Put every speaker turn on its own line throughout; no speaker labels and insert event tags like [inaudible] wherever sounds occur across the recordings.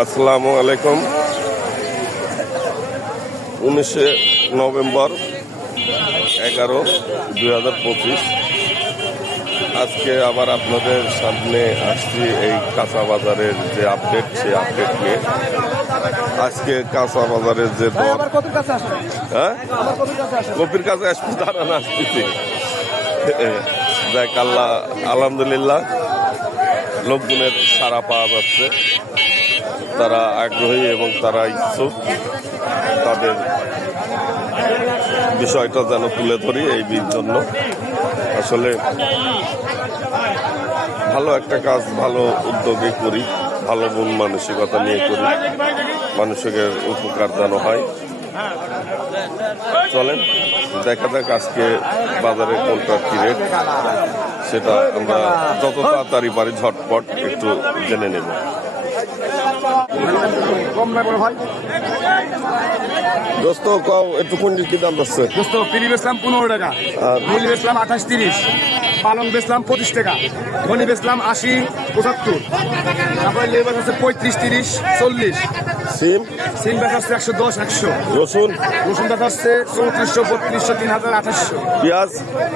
আসসালামু আলাইকুম। উনিশে নভেম্বর এগারো দুই হাজার পঁচিশ। আজকে আবার আপনাদের সামনে আসছি এই কাঁচা বাজারের যে আপডেট সেই আপডেট নিয়ে। আজকে কাঁচা বাজারের যে দর। হ্যাঁ? কপির কাছে আসছি তারা না আসতেছি। দেখ আল্লাহ আলহামদুলিল্লাহ লোকজনের সারা পাওয়া যাচ্ছে। তারা আগ্রহী এবং তারা ইচ্ছুক তাদের বিষয়টা যেন তুলে ধরি এই জন্য। আসলে ভালো একটা কাজ, ভালো উদ্যোগে করি, ভালো মন মানসিকতা নিয়ে করি। মানুষের উপকার যেন হয়। চলেন, দেখা যাক আজকে বাজারে কোনটা কি রেট, সেটা আমরা যত তাড়াতাড়ি পারি ঝটপট একটু জেনে নেব।
কম লাগবে ভাই
দোস্ত একটু পন্ডিত কি দাম যাচ্ছে?
দোস্ত পিলি বেচলাম পনেরো টাকা
আর
বেসলাম আঠাশ তিরিশ পালং বেচলাম পঁচিশ টাকা ধনি বেচলাম আশি পঁচাত্তর তারপরে লেবার হচ্ছে পঁয়ত্রিশ তিরিশ চল্লিশ।
সিম?
সিম বেচা হচ্ছে একশো দশ একশো।
রসুন?
রসুন বেচা হচ্ছে চৌত্রিশশো বত্রিশশো তিন হাজার আঠাশশো।
পেঁয়াজ?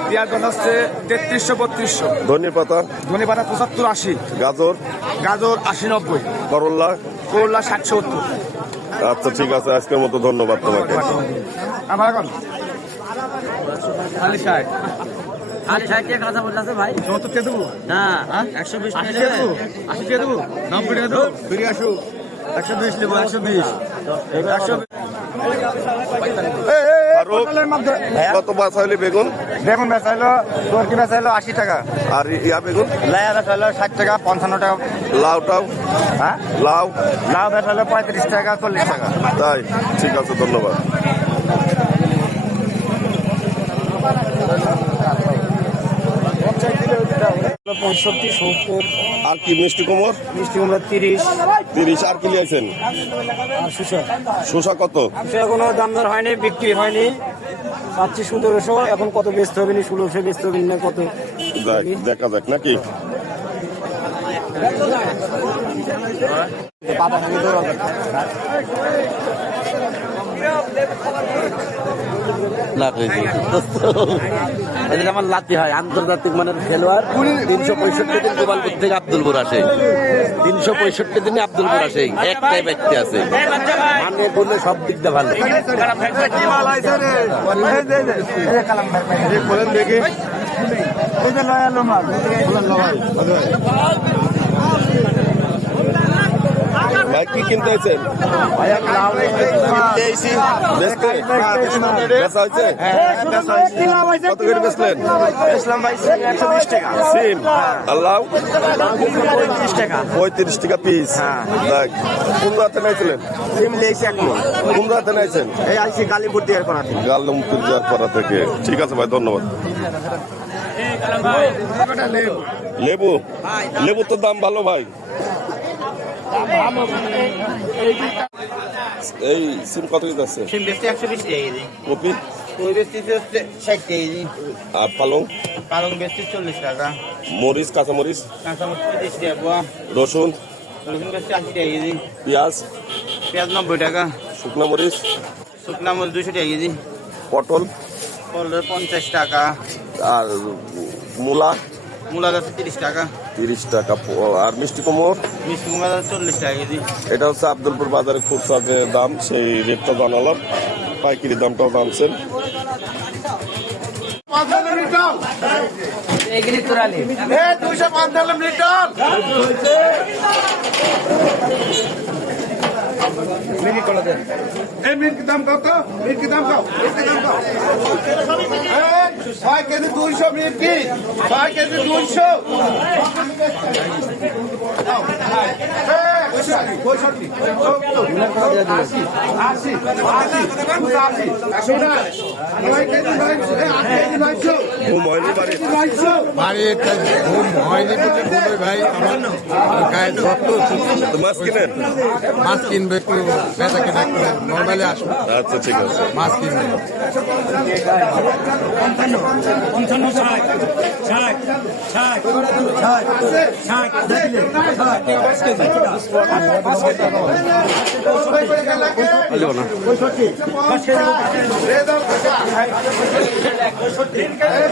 পেঁয়াজ বেচা হচ্ছে তেত্রিশশো বত্রিশশো।
ধনে পাতা?
ধনে পাতা পঁচাত্তর আশি।
গাজর?
গাজর আশি নব্বই।
করল্লা
করলা ষাট সত্তর।
আচ্ছা ঠিক আছে আজকের মতো ধন্যবাদ তোমাকে।
আমার এখন আলি সাহেব।
আরে ষাট টাকা কাঁচা বললাছে ভাই?
সত্তর কে দেবো।
না একশো বিশ টাকা
কে দেবো। আশি কে দেবো। নব্বই টাকা দেবো। ফিরে আসুক।
একশো বিশ নেব একশো বিশ। একশো
কত হইলে বেগুন?
বেগুন আশি টাকা।
আর ইয়া বেগুন?
বেচাইলো ষাট টাকা পঞ্চান্ন টাকা।
লাউ টাউ
হ্যাঁ?
লাউ?
লাউ পঁয়ত্রিশ টাকা চল্লিশ টাকা।
তাই ঠিক আছে ধন্যবাদ।
পঁয়ষট্টি সত্তর।
আর কি মিষ্টি কুমোর?
মিষ্টি কুমড়া তিরিশ।
তিরিশ আর কি লিয়েছেন?
আর সুশো
শসা কত?
সুশো এখনও দাম দর হয়নি বিক্রি হয়নি। পাচ্ছি সতেরোশো এখন কত বেচতে হবে না ষোলোশো বেচতে হবে না কত?
দেখ দেখা যাক নাকি?
এদের আমার লাতি হয়, আন্তর্জাতিক মানের খেলোয়াড়, তিনশো পঁয়ষট্টি দিন গোপালপুর থেকে আব্দুলপুর আসে। তিনশো পঁয়ষট্টি দিনে আব্দুলপুর আসে, একটাই ব্যক্তি আছে। মানে বললে সব দিক দিয়ে ভালো।
দেখি ভাই কি কিনতে আছেন বেচতে? বেচা হয়েছে? কত করে বেচলেন? সিম। আর লাউ পঁয়ত্রিশ টাকা পিস দেখ, কোন রাতে নাইছিলেন? কোন রাতে নাইছেন? গালমপুর যাওয়ার পরা থেকে। ঠিক আছে ভাই, ধন্যবাদ। লেবু? লেবু তো দাম ভালো ভাই। এই সিম কত কি আছে?
একশো বিশ টাকা কেজি।
কপি?
বেশি হচ্ছে ষাট টাকা কেজি।
আর পালং?
পালং বেশি চল্লিশ টাকা।
মরিচ কাঁচা মরিচ
কাঁচামরিচ তিরিশ টাকা পোয়া
রসুন?
রসুন বেশি আশি টাকা কেজি।
পেঁয়াজ?
পেঁয়াজ নব্বই টাকা।
শুকনা মরিচ?
শুকনা মরিচ দুশো টাকা কেজি।
পটল?
কলের পঞ্চাশ টাকা।
আর মূলা?
মূলা যাচ্ছে তিরিশ টাকা।
তিরিশ টাকা আর মিষ্টি কুমড়
মিষ্টি কুমড়া যাচ্ছে চল্লিশ টাকা কেজি।
এটা হচ্ছে আব্দুলপুর বাজারে খুচরা যে দাম সেই রেটটা জানালাম। পাইকারি দামটাও জানছেন।
দাম কত? মিট দাম কত? দাম কত? এই, ছয় কেজি দুইশো কি ছয় কেজি দুইশো। পঁয়ষট্টি। আশি আশি আশি আশি। আশি না নয় কেজি নয়শো।
বাড়ি।
ঘুম হয়নি বলে বলে ভাই আমার গায়ে যত
তো মাছ কিনেন?
মাছ কিনবে একটু বেচা কেনা নর্মালি আসবে।
আচ্ছা ঠিক আছে।
মাছ কিনবে।
পঞ্চান্ন ষাট ষাট ষাট ষাট ষাট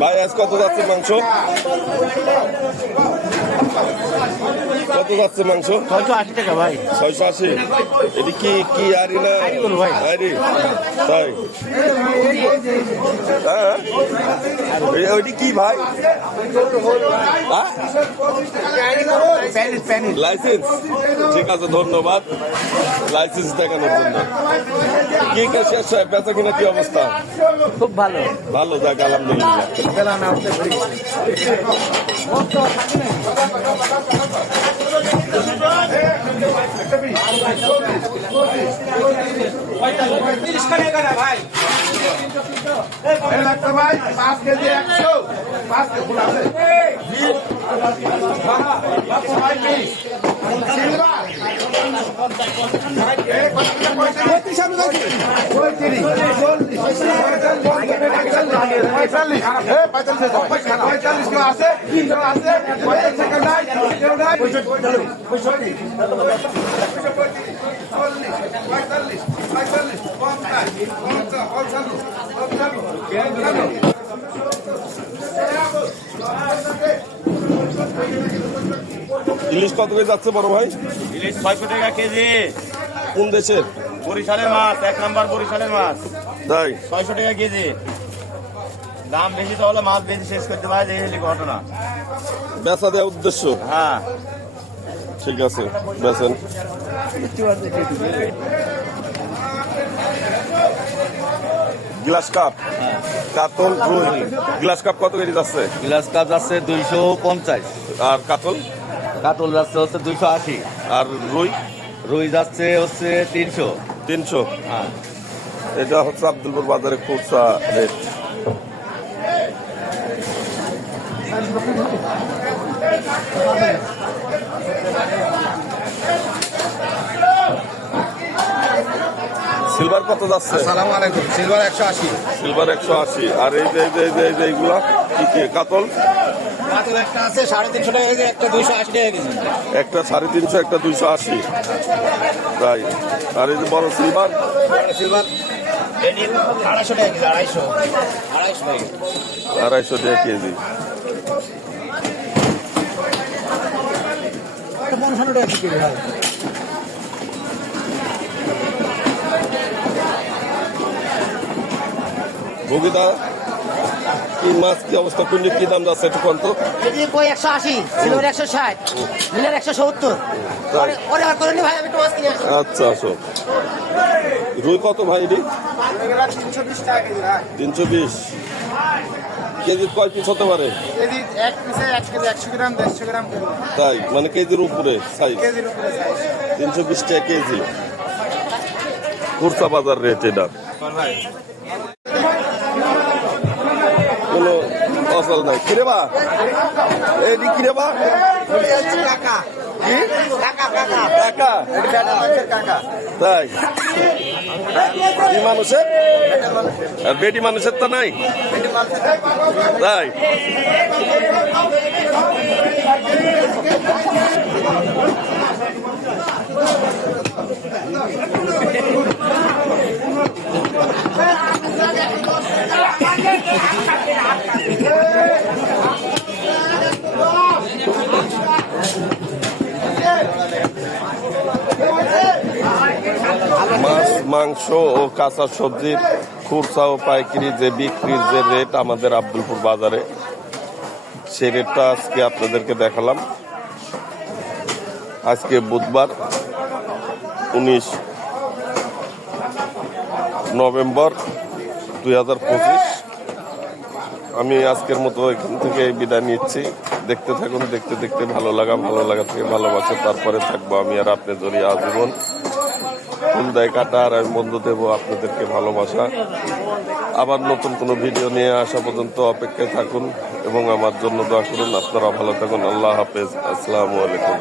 ভাই আজ কত যাচ্ছে মাংস? কত যাচ্ছে মাংস?
ছয়শো আশি। টাকা ভাই
ছয়শো আশি এটি কি কি আরি না? আরি তাই? হ্যাঁ? ওইটি কি ভাই? হ্যাঁ? লাইসেন্স। ঠিক আছে ধন্যবাদ। লাইসেন্স দেখানোর জন্য। কি কে শেষ হয় বেচা কিনা কি অবস্থা?
খুব ভালো।
ভালো যাক আলহামদুলিল্লাহ।
ভাই পাঁচ কেজি একশো। পাঁচ কেজি আছে পঁয়তাল্লিশ কিলো আছে কিলো আছে পঁয়তাল্লিশ নাই কেউ নাই পঁয়তাল্লিশ পঁয়তাল্লিশ পঞ্চাশ পঞ্চাশ পঞ্চান্ন পঞ্চান্ন
ইলিশ কত করে যাচ্ছে বড় ভাই?
ইলিশ ছয়শো টাকা কেজি।
কোন দেশের?
বরিশালের মাছ এক নাম্বার বরিশালের মাছ।
তাই?
ছয়শো টাকা কেজি। দাম বেশি তো হলে মাছ বেশি শেষ করতে পারে এই হলো ঘটনা।
বেচা দেওয়ার উদ্দেশ্য?
হ্যাঁ।
ঠিক আছে বেচেন। Glass carp? কাতল রুই। গ্লাস কাপ কত কেজি যাচ্ছে?
গ্লাস কাপ যাচ্ছে দুইশো পঞ্চাশ।
আর কাতল?
কাতল যাচ্ছে হচ্ছে দুইশো আশি।
আর রুই?
রুই যাচ্ছে হচ্ছে তিনশো।
তিনশো। এটা হচ্ছে আব্দুলপুর বাজারে খুচরা রেট। সিলভার কত যাচ্ছে?
সালাম আলাইকুম। সিলভার একশো আশি।
সিলভার একশো আশি। আর এই যে এই যে এই যে এইগুলা কি? কাতল?
একটা আছে সাড়ে তিনশো টাকা কেজি একটা দুইশো আশি টাকা কেজি।
একটা সাড়ে তিনশো একটা দুইশো আশি। তাই আর এই যে বড় সিলভার
সিলভার আড়াইশো টাকা কেজি আড়াইশো আড়াইশো
আড়াইশো টাকা কেজি।
পঞ্চান্ন টাকা কেজি
ভোগিদা কি মাছ কি অবস্থা? কুন্ডি কি দাম যাচ্ছে একটু কত
যদি কই একশো আশি সিলভার একশো ষাট মিলের একশো সত্তর।
আচ্ছা আসো। রুই কত ভাই এটি?
তিনশো বিশ। টাকা কেজি
কয় পিস হতে পারে? তাই মানে কেজির উপরে সাইজ
কেজির উপরে সাইজ
তিনশো বিশ টাকা কেজি। খুরসা বাজার রেট এটা। অসল নাই। কিরে বা এটি কিরে বা
কাকা
কি?
কাকা। কাকা
টাকা
কাকা
তাই মানুষের? আর বেটি মানুষের তো নাই। তাই। [laughs] [laughs] [laughs] মাংস ও কাঁচা সবজির খুরসা ও পাইকারি যে বিক্রির যে রেট আমাদের আব্দুলপুর বাজারে, সেই রেটটা আজকে আপনাদেরকে দেখালাম। আজকে বুধবার, উনিশ নভেম্বর দুই হাজার পঁচিশ। আমি আজকের মতো এখান থেকে বিদায় নিচ্ছি। দেখতে থাকুন, দেখতে দেখতে ভালো লাগা ভালো লাগা থেকে ভালোবাসা, তারপরে থাকব আমি আর আপনি জড়িয়ে আজীবন। ফুল দেয় কাটা আর আমি বন্ধু দেব আপনাদেরকে ভালোবাসা। আবার নতুন কোনো ভিডিও নিয়ে আসা পর্যন্ত অপেক্ষায় থাকুন এবং আমার জন্য দোয়া করুন। আপনারা ভালো থাকুন। আল্লাহ হাফেজ। আসসালামু আলাইকুম।